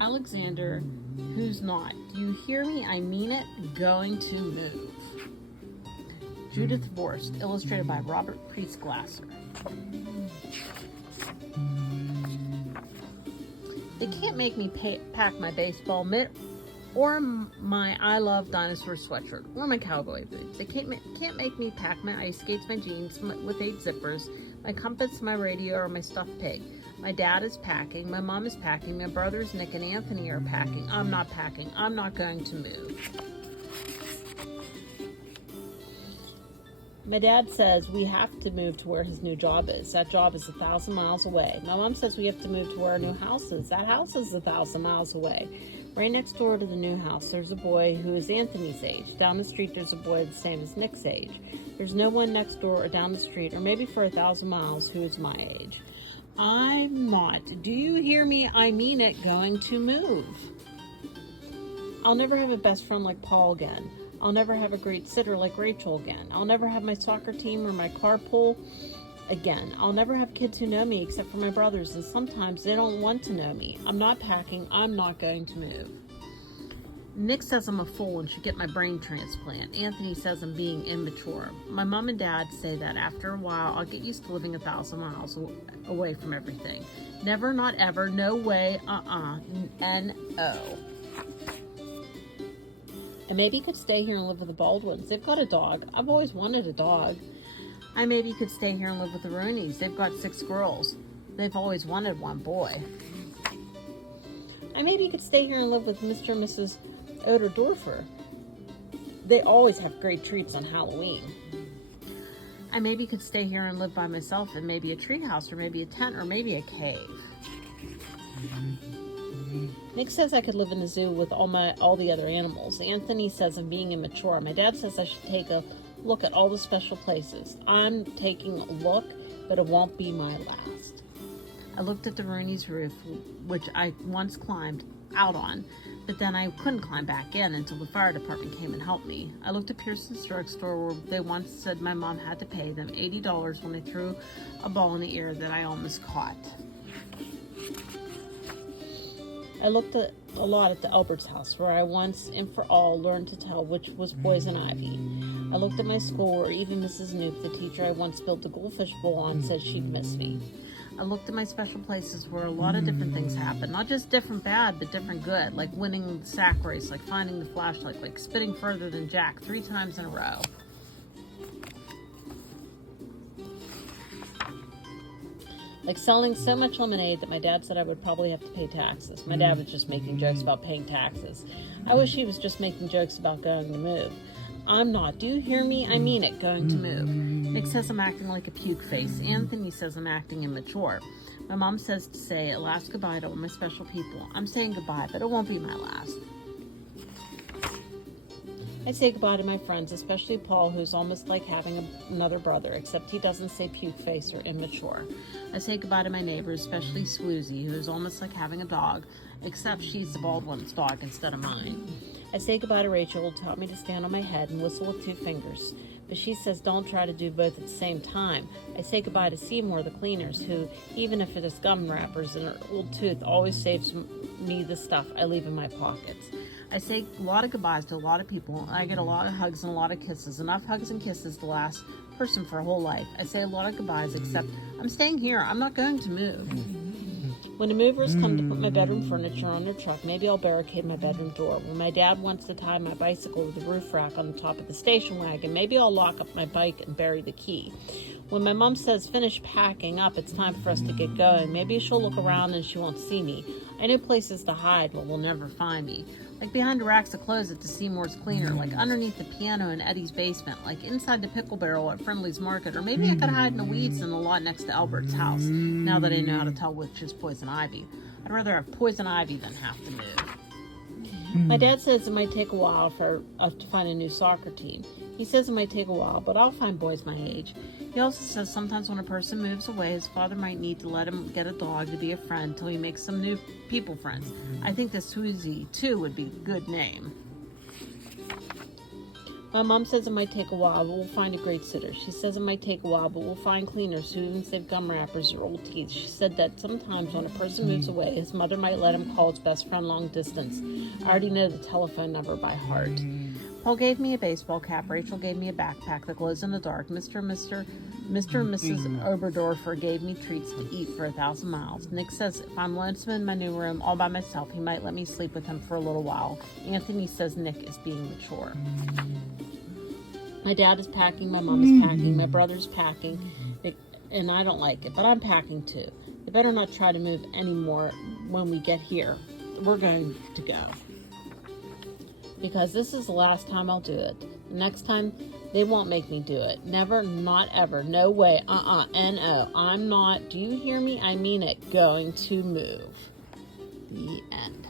Alexander, who's not? Do you hear me? I mean it. Going to move. Judith Vorst, illustrated by Robert Priest Glasser. They can't make me pack my baseball mitt or my I Love Dinosaur sweatshirt or my cowboy boots. They can't make me pack my ice skates, my jeans with 8 zippers, my compass, my radio, or my stuffed pig. My dad is packing, my mom is packing, my brothers Nick and Anthony are packing. I'm not packing. I'm not going to move. My dad says we have to move to where his new job is. That job is 1,000 miles away. My mom says we have to move to where our new house is. That house is 1,000 miles away. Right next door to the new house, there's a boy who is Anthony's age. Down the street, there's a boy the same as Nick's age. There's no one next door or down the street, or maybe for 1,000 miles, who is my age. I'm not, do you hear me? I mean it, going to move. I'll never have a best friend like Paul again. I'll never have a great sitter like Rachel again. I'll never have my soccer team or my carpool again. I'll never have kids who know me except for my brothers, and sometimes they don't want to know me. I'm not packing. I'm not going to move. Nick says I'm a fool and should get my brain transplant. Anthony says I'm being immature. My mom and dad say that after a while I'll get used to living 1,000 miles away from everything. Never, not ever, no way, N-O. I maybe could stay here and live with the Baldwins. They've got a dog. I've always wanted a dog. I maybe could stay here and live with the Rooneys. They've got 6 girls. They've always wanted one boy. I maybe could stay here and live with Mr. and Mrs. Oderdorfer. They always have great treats on Halloween. I maybe could stay here and live by myself in maybe a treehouse or maybe a tent or maybe a cave. Nick says I could live in a zoo with all the other animals. Anthony says I'm being immature. My dad says I should take a look at all the special places. I'm taking a look, but it won't be my last. I looked at the Rooney's roof, which I once climbed out on, but then I couldn't climb back in until the fire department came and helped me. I looked at Pearson's drugstore where they once said my mom had to pay them $80 when I threw a ball in the air that I almost caught. I looked a lot at the Alberts house, where I once and for all learned to tell which was poison ivy. I looked at my school, where even Mrs. Noop, the teacher I once spilled the goldfish bowl on, said she'd miss me. I looked at my special places where a lot of different things happen. Not just different bad, but different good. Like winning the sack race, like finding the flashlight, like spitting further than Jack 3 times in a row. Like selling so much lemonade that my dad said I would probably have to pay taxes. My dad was just making jokes about paying taxes. I wish he was just making jokes about going to move. I'm not. Do you hear me? I mean it, going to move. Nick says I'm acting like a puke face. Anthony says I'm acting immature. My mom says to say a last goodbye to all my special people. I'm saying goodbye, but it won't be my last. I say goodbye to my friends, especially Paul, who's almost like having another brother, except he doesn't say puke face or immature. I say goodbye to my neighbors, especially Swoozy, who is almost like having a dog, except she's the Baldwin's dog instead of mine. I say goodbye to Rachel, who taught me to stand on my head and whistle with 2 fingers, but she says don't try to do both at the same time. I say goodbye to Seymour, the cleaners, who, even if it is gum wrappers and an old tooth, always saves me the stuff I leave in my pockets. I say a lot of goodbyes to a lot of people. I get a lot of hugs and a lot of kisses. Enough hugs and kisses to last a person for a whole life. I say a lot of goodbyes, except I'm staying here. I'm not going to move. When the movers come to put my bedroom furniture on their truck, maybe I'll barricade my bedroom door. When my dad wants to tie my bicycle to the roof rack on the top of the station wagon, maybe I'll lock up my bike and bury the key. When my mom says finish packing up, it's time for us to get going. Maybe she'll look around and she won't see me. I know places to hide where will never find me. Like behind the racks of clothes at the Seymour's Cleaner, like underneath the piano in Eddie's basement, like inside the pickle barrel at Friendly's Market, or maybe I could hide in the weeds in the lot next to Albert's house, now that I know how to tell which is poison ivy. I'd rather have poison ivy than have to move. My dad says it might take a while for us to find a new soccer team. He says it might take a while, but I'll find boys my age. He also says sometimes when a person moves away, his father might need to let him get a dog to be a friend till he makes some new people friends. I think this Swoozy, too, would be a good name. My mom says it might take a while, but we'll find a great sitter. She says it might take a while, but we'll find cleaners who even save gum wrappers or old teeth. She said that sometimes when a person moves away, his mother might let him call his best friend long distance. I already know the telephone number by heart. Paul gave me a baseball cap. Rachel gave me a backpack that glows in the dark. Mr. and Mrs. Oberdorfer gave me treats to eat for 1,000 miles. Nick says if I'm lonesome in my new room all by myself, he might let me sleep with him for a little while. Anthony says Nick is being mature. My dad is packing, my mom is packing, my brother's packing, and I don't like it, but I'm packing too. They better not try to move anymore when we get here. We're going to go. Because this is the last time I'll do it. The next time, they won't make me do it. Never, not ever, no way, N-O. I'm not, do you hear me? I mean it, going to move. The end.